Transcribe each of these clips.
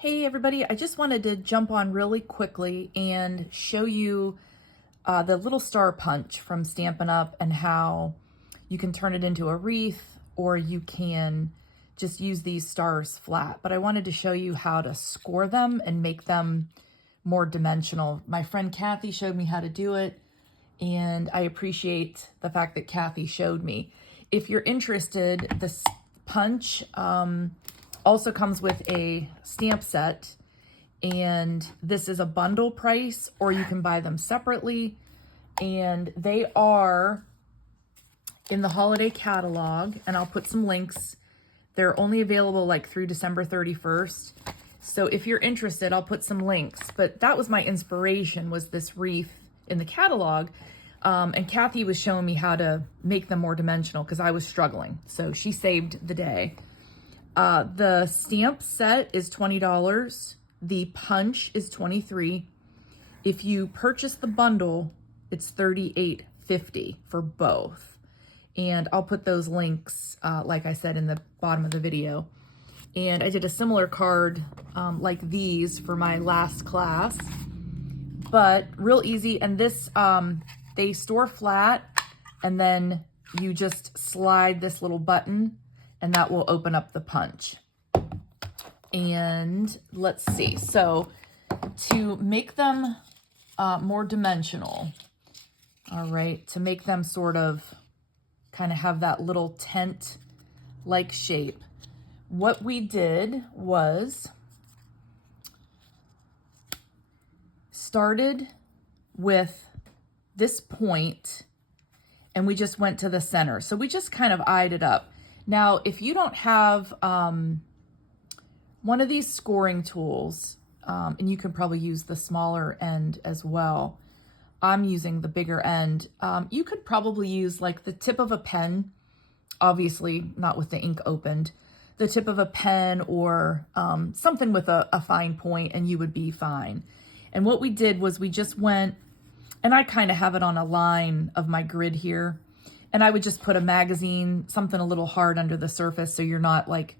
Hey everybody, I just wanted to jump on really quickly and show you the little star punch from Stampin' Up and how you can turn it into a wreath or you can just use these stars flat. But I wanted to show you how to score them and make them more dimensional. My friend Kathy showed me how to do it, and I appreciate the fact that Kathy showed me. If you're interested, this punch also comes with a stamp set, and this is a bundle price, or you can buy them separately, and they are in the holiday catalog, and I'll put some links. They're only available like through December 31st. So if you're interested, I'll put some links. But that was my inspiration, was this wreath in the catalog. And Kathy was showing me how to make them more dimensional because I was struggling. So she saved the day. The stamp set is $20. The punch is $23. If you purchase the bundle, it's $38.50 for both. And I'll put those links, like I said, in the bottom of the video. And I did a similar card like these for my last class, but real easy. And this, they store flat, and then you just slide this little button and that will open up the punch. And let's see. So to make them more dimensional, all right, to make them sort of kind of have that little tent-like shape, what we did was started with this point and we just went to the center. So we just kind of eyed it up. Now, if you don't have one of these scoring tools, and you can probably use the smaller end as well, I'm using the bigger end. You could probably use like the tip of a pen, obviously not with the ink opened, the tip of a pen or something with a fine point, and you would be fine. And what we did was we just went, and I kind of have it on a line of my grid here, and I would just put a magazine, something a little hard under the surface so you're not like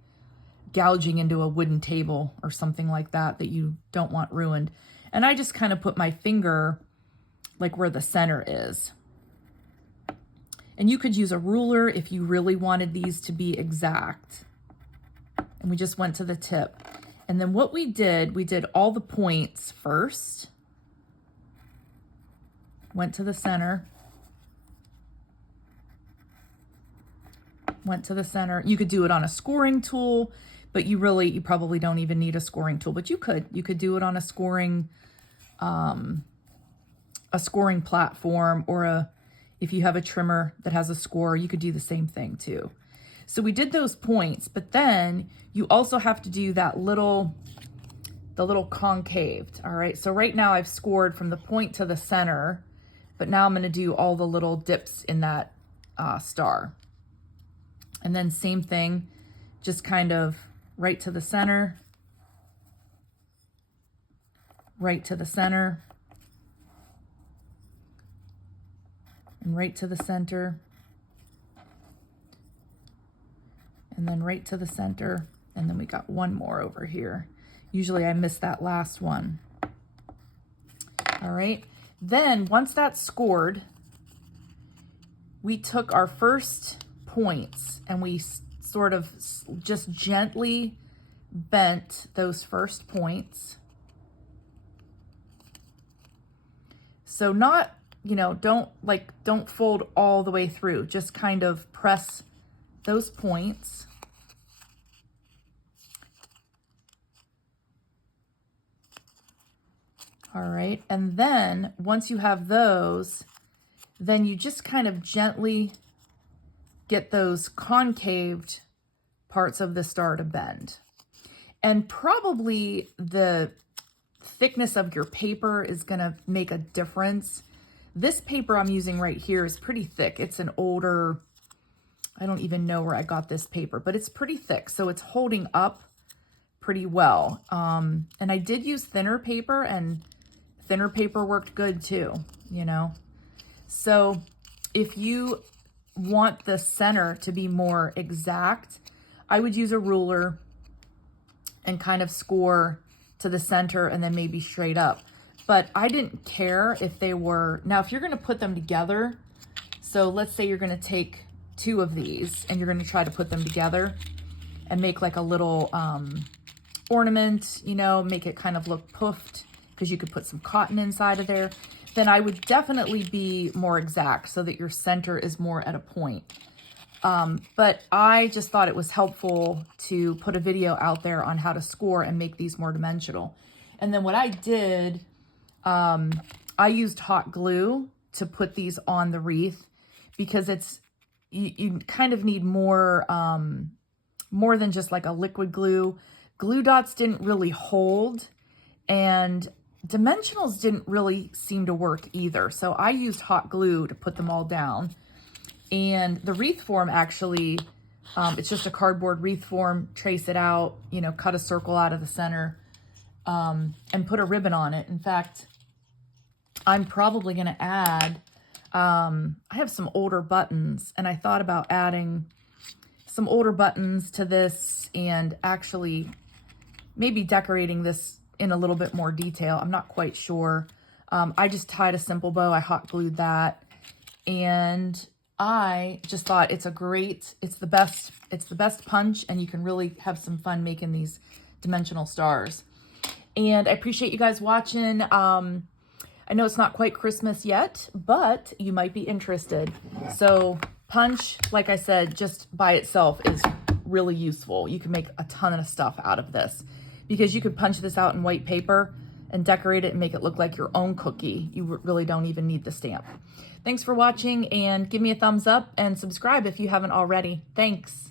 gouging into a wooden table or something like that that you don't want ruined. And I just kind of put my finger like where the center is. And you could use a ruler if you really wanted these to be exact. And we just went to the tip. And then what we did all the points first. Went to the center. Went to the center. You could do it on a scoring tool, but you probably don't even need a scoring tool, but you could do it on a scoring platform, or if you have a trimmer that has a score, you could do the same thing too. So we did those points, but then you also have to do the little concaved. All right. So right now I've scored from the point to the center, but now I'm going to do all the little dips in that star. And then same thing, just kind of right to the center, right to the center, and right to the center, and then right to the center, and then we got one more over here. Usually I miss that last one. All right, then once that's scored, we took our first points and we sort of just gently bent those first points. So not, don't fold all the way through, just kind of press those points. All right, and then once you have those, then you just kind of gently get those concaved parts of the star to bend. And probably the thickness of your paper is gonna make a difference. This paper I'm using right here is pretty thick. It's an older, I don't even know where I got this paper, but it's pretty thick. So it's holding up pretty well. And I did use thinner paper, and thinner paper worked good too, So if you want the center to be more exact, I would use a ruler and kind of score to the center and then maybe straight up. But I didn't care if they were, now if you're gonna put them together, so let's say you're gonna take 2 of these and you're gonna try to put them together and make like a little ornament, you know, make it kind of look puffed, because you could put some cotton inside of there, then I would definitely be more exact so that your center is more at a point. But I just thought it was helpful to put a video out there on how to score and make these more dimensional. And then what I did, I used hot glue to put these on the wreath, because it's, you kind of need more, more than just like a liquid glue. Glue dots didn't really hold, and dimensionals didn't really seem to work either. So I used hot glue to put them all down. And the wreath form actually, it's just a cardboard wreath form. Trace it out, you know, cut a circle out of the center, and put a ribbon on it. In fact, I'm probably going to add, I have some older buttons, and I thought about adding some older buttons to this and actually maybe decorating this in a little bit more detail. I'm not quite sure. I just tied a simple bow. I hot glued that, and I just thought it's the best punch, and you can really have some fun making these dimensional stars. And I appreciate you guys watching. I know it's not quite Christmas yet, but you might be interested. So punch, like I said, just by itself is really useful. You can make a ton of stuff out of this, because you could punch this out in white paper and decorate it and make it look like your own cookie. You really don't even need the stamp. Thanks for watching, and give me a thumbs up and subscribe if you haven't already. Thanks.